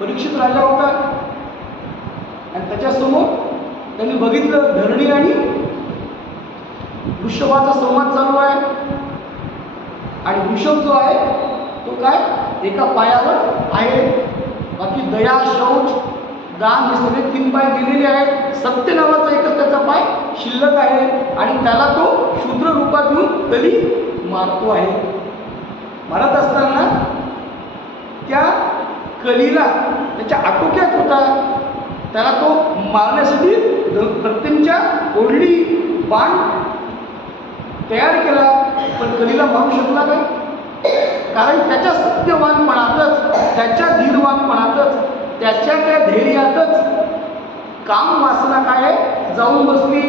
परीक्षित राजा होता आणि त्याच्यासमोर त्यांनी बघितलं धरणी आणि वृषभाचा संवाद चालू आहे आणि वृषभ जो आहे तो काय एका पायावर आहे, बाकी दया शौच दान हे सगळे 3 पाय दिलेले आहेत, सत्य नावाचा एकच त्याचा पाय शिल्लक आहे आणि त्याला तो शूद्र रूपात घेऊन कधी मारतो आहे. मारत असताना त्या कलीला त्याच्या आटोक्यात होता, त्याला तो मारण्यासाठी प्रत्येकच्या ओढली बाण तयार केला, पण कलीला मारू शकला नाही. कारण त्याच्या सत्यवानपणातच, त्याच्या धीरवानपणातच, त्याच्या त्या धैर्यातच काम वासना काय जाऊन बसली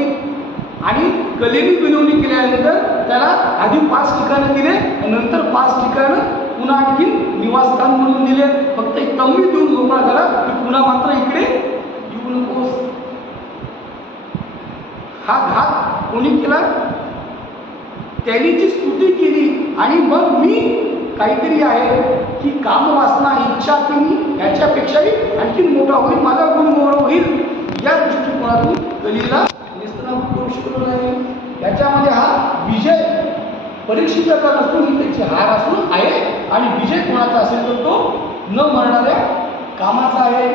आणि कलेनी विनवणी केल्यानंतर त्याला आधी 5 ठिकाणं दिले, नंतर 5 ठिकाणं पुन्हा आणखी निवासस्थान म्हणून दिले. फक्त एक तंबी देऊन झोपा झाला की पुन्हा मात्र इकडे येऊ नकोस. हा घात कोणी केला? त्यांनी जी स्तुती केली आणि मग मी काहीतरी आहे की कामवासना इच्छा की मी याच्यापेक्षाही आणखी मोठा होईल, माझा गुण मोठा होईल, या दृष्टिकोनातून कलीला निस्तराम करू शकलो नाही. याच्यामध्ये हा विजय परीक्षिताचा नसून ही त्याची हार असून आहे आणि विजय कोणाचा असेल तर तो न मरणाऱ्या कामाचा आहे.